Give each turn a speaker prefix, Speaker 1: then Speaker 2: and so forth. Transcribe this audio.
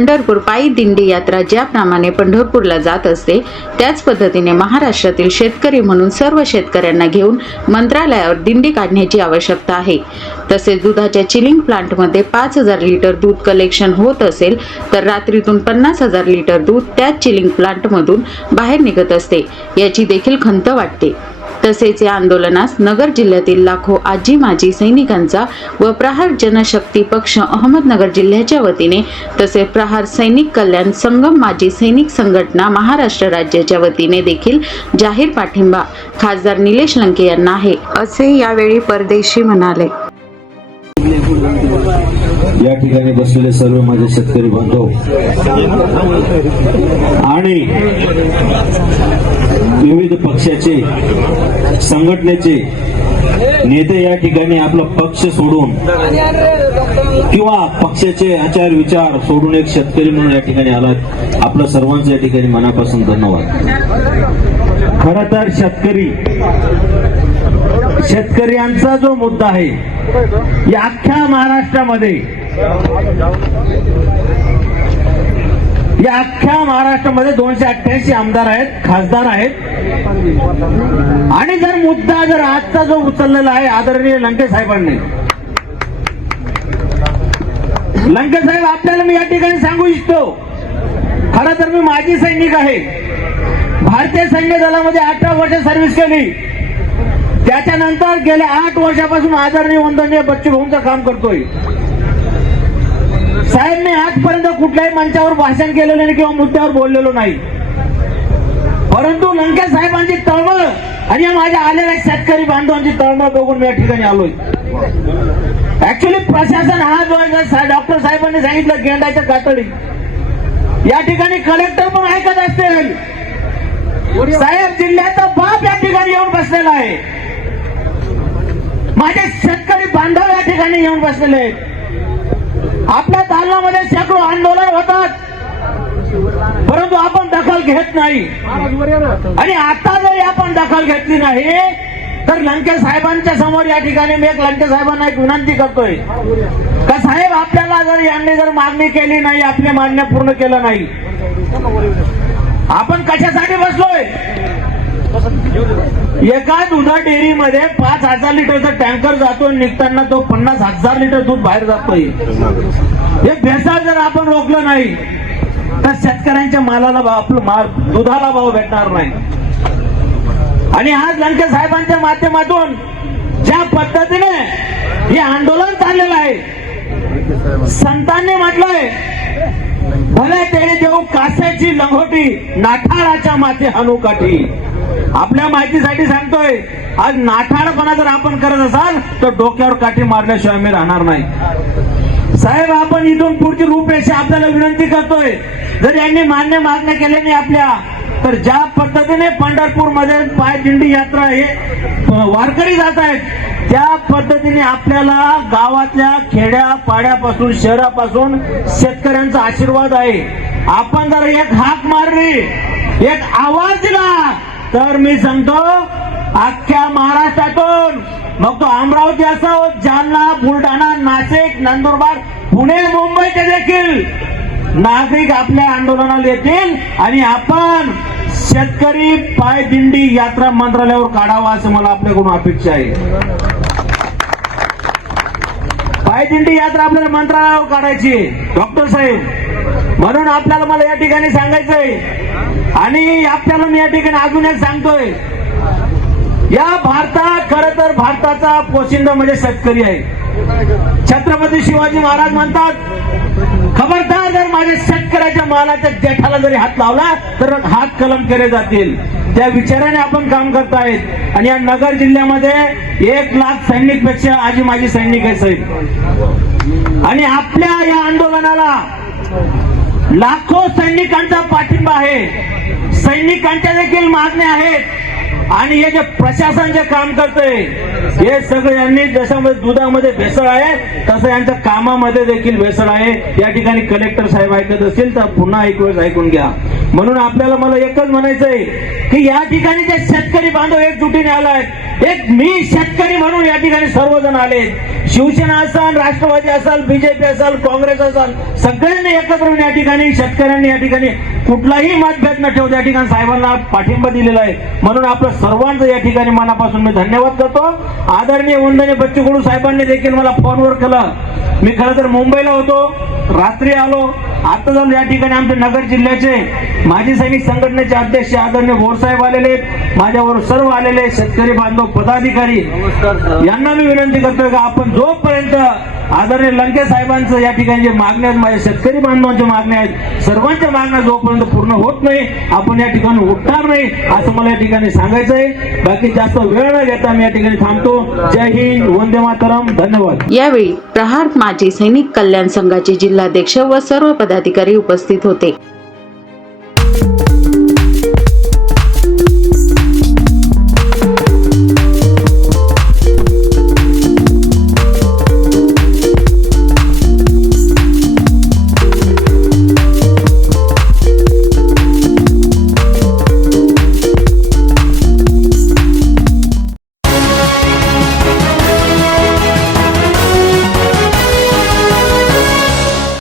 Speaker 1: पंढरपूर पायी दिंडी यात्रा ज्याप्रमाणे पंढरपूरला जात असते त्याच पद्धतीने महाराष्ट्रातील शेतकरी म्हणून सर्व शेतकऱ्यांना घेऊन मंत्रालयावर दिंडी काढण्याची आवश्यकता आहे. तसेच दुधाच्या चिलिंग प्लांटमध्ये पाच हजार लिटर दूध कलेक्शन होत असेल तर रात्रीतून पन्नास हजार लिटर दूध त्याच चिलिंग प्लांटमधून बाहेर निघत असते याची देखील खंत वाटते. तसेच या आंदोलनास नगर जिल्ह्यातील लाखो आजी माजी सैनिकांचा व प्रहार जनशक्ती पक्ष अहमदनगर जिल्ह्याच्या वतीने तसेच प्रहार सैनिक कल्याण संगम माजी सैनिक संघटना महाराष्ट्र राज्याच्या वतीने देखील जाहीर पाठिंबा. खासदार निलेश लंके यांना आहे. असे यावेळी परदेशी म्हणाले.
Speaker 2: या ठिकाणी बसलेले सर्व माझे शेतकरी बांधव आणि विविध पक्षाचे संघटनेचे नेते या ठिकाणी आपला पक्ष सोडून किंवा पक्षाचे आचार विचार सोडून एक शेतकरी म्हणून या ठिकाणी आलात. आपलं सर्वांचं या ठिकाणी मनापासून धन्यवाद. खर तर शेतकरी शेतकऱ्यांचा जो मुद्दा आहे या अख्ख्या महाराष्ट्रामध्ये या अख्ख्या महाराष्ट्रामध्ये दोनशे अठ्ठ्याऐंशी आमदार आहेत खासदार आहेत. आणि जर मुद्दा जर आजचा जो उचललेला आहे आदरणीय लंके साहेबांनी. लंके साहेब आपल्याला मी या ठिकाणी सांगू इच्छितो. खरं तर मी माजी सैनिक आहे. भारतीय सैन्य दलामध्ये अठरा वर्ष सर्व्हिस केली. त्याच्यानंतर गेल्या आठ वर्षापासून आदरणीय वंदनीय बच्चू भाऊंचं काम करतोय. साहेब मी आजपर्यंत कुठल्याही मंचावर भाषण केलेलं नाही किंवा मुद्द्यावर बोललेलो नाही. परंतु लंके साहेबांची तळमळ आणि या माझ्या आलेल्या शेतकरी बांधवांची तळमळ बघून मी या ठिकाणी आलोय. ऍक्च्युली प्रशासन हा जो डॉक्टर साहेबांनी सांगितलं गेंडाच्या कातडी. या ठिकाणी कलेक्टर पण ऐकत असतील. साहेब जिल्ह्याचा बाप या ठिकाणी येऊन बसलेला आहे. माझे शेतकरी बांधव या ठिकाणी येऊन बसलेले आहेत. आपल्या दालनामध्ये शेकडो आंदोलन होतात. परंतु आपण दखल घेत नाही. आणि आता जरी आपण दखल घेतली नाही तर लंके साहेबांच्या समोर या ठिकाणी मी एक लंके साहेबांना एक विनंती करतोय. का साहेब आपल्याला जर यांनी जर मागणी केली नाही आपले मान्य पूर्ण केलं नाही. आपण कशासाठी बसलोय? एका दुधा डेअरीमध्ये पाच हजार लिटरचा टँकर जातो निघताना तो पन्नास हजार लिटर दूध बाहेर जातोय हे भेसाळ जर आपण रोखलं नाही तर शेतकऱ्यांच्या मालाला भाव आपलं माल दुधाला भाव भेटणार नाही. आणि आज लंके साहेबांच्या माध्यमातून ज्या पद्धतीने हे आंदोलन चाललेलं आहे संतांनी म्हटलंय भले तेने देऊ कास्याची लंगोटी नाठाळाच्या माथे हनुकाठी आपल्या माहितीसाठी सांगतोय. आज नाठाळपणा जर आपण करत असाल तर डोक्यावर काठी मारल्याशिवाय मी राहणार नाही. साहेब आपण इथून पुढची रूपरेषा आपल्याला विनंती करतोय. जर यांनी मान्य मागण्या केल्या नाही आपल्या तर ज्या पद्धतीने पंढरपूरमध्ये पायदिंडी यात्रा हे वारकरी जात आहेत त्या पद्धतीने आपल्याला गावातल्या खेड्या पाड्यापासून शहरापासून शेतकऱ्यांचा आशीर्वाद आहे. आपण जर एक हाक मारली एक आवाज दिला तर मी सांगतो अख्ख्या महाराष्ट्रातून मग तो अमरावती असो जालना बुलढाणा नाशिक नंदुरबार पुणे मुंबईचे देखील नागरिक आपल्या आंदोलनाला येतील आणि आपण शेतकरी पायदिंडी यात्रा मंत्रालयावर काढावा असं मला आपल्याकडून अपेक्षा आहे. पायदिंडी यात्रा आपल्याला मंत्रालयावर काढायची डॉक्टर साहेब म्हणून आपल्याला मला या ठिकाणी सांगायचंय. आणि आपल्याला मी या ठिकाणी अजून एक सांगतोय. या भारतात खर तर भारताचा पोशिंदा म्हणजे शेतकरी आहे. छत्रपती शिवाजी महाराज म्हणतात खबरदार जर माझ्या शेतकऱ्याच्या मालाच्या देठाला जरी हात लावला तर हात कलम केले जातील. त्या विचाराने आपण काम करतायत आणि या नगर जिल्ह्यामध्ये एक लाख सैनिकपेक्षा आजी माझी सैनिक आहे साहेब आणि आपल्या या आंदोलनाला लाखो सैनिकांचा पाठिंबा आहे. सैनिकांच्या देखील मागण्या आहेत. आणि हे जे प्रशासन जे काम करतंय हे सगळं यांनी जशामध्ये दुधामध्ये भेसळ आहे तसं यांच्या कामामध्ये देखील भेसळ आहे. या ठिकाणी कलेक्टर साहेब ऐकत असतील तर पुन्हा एक वेळेस ऐकून घ्या. म्हणून आपल्याला मला एकच म्हणायचं आहे की या ठिकाणी जे शेतकरी बांधव एकजुटीने आलाय एक मी शेतकरी म्हणून या ठिकाणी सर्वजण आले. शिवसेना असाल राष्ट्रवादी असाल बीजेपी असाल काँग्रेस असाल सगळ्यांनी एकत्र येऊन या ठिकाणी शेतकऱ्यांनी या ठिकाणी कुठलाही मतभेद न ठेवता या ठिकाणी साहेबांना पाठिंबा दिलेला आहे. म्हणून आपलं सर्वांचं या ठिकाणी मनापासून मी धन्यवाद करतो. आदरणीय वंदनीय बच्चू कडू साहेबांनी देखील मला फोनवर केलं. मी खरं तर मुंबईला होतो रात्री आलो. आता जाऊन या ठिकाणी आमच्या नगर जिल्ह्याचे माजी सैनिक संघटनेचे अध्यक्ष आदरणीय भोर साहेब आलेले माझ्यावर सर्व आलेले शेतकरी बांधव पदाधिकारी यांना मी विनंती करतोय की आपण जोपर्यंत आदरणीय लंके साहेबांचं या ठिकाणी जे मागण्या आहेत माझ्या शेतकरी बांधवांच्या मागण्या आहेत सर्वांच्या मागण्या जोपर्यंत पूर्ण होत नाही आपण या ठिकाणी उठणार नाही असं मला या ठिकाणी सांगायचं आहे. बाकी जास्त वेळ न घेता मी या ठिकाणी थांबतो. जय हिंद वंदे मातरम धन्यवाद.
Speaker 1: यावेळी प्रहार माजी सैनिक कल्याण संघाचे जिल्हाध्यक्ष व सर्व पदाधिकारी उपस्थित होते.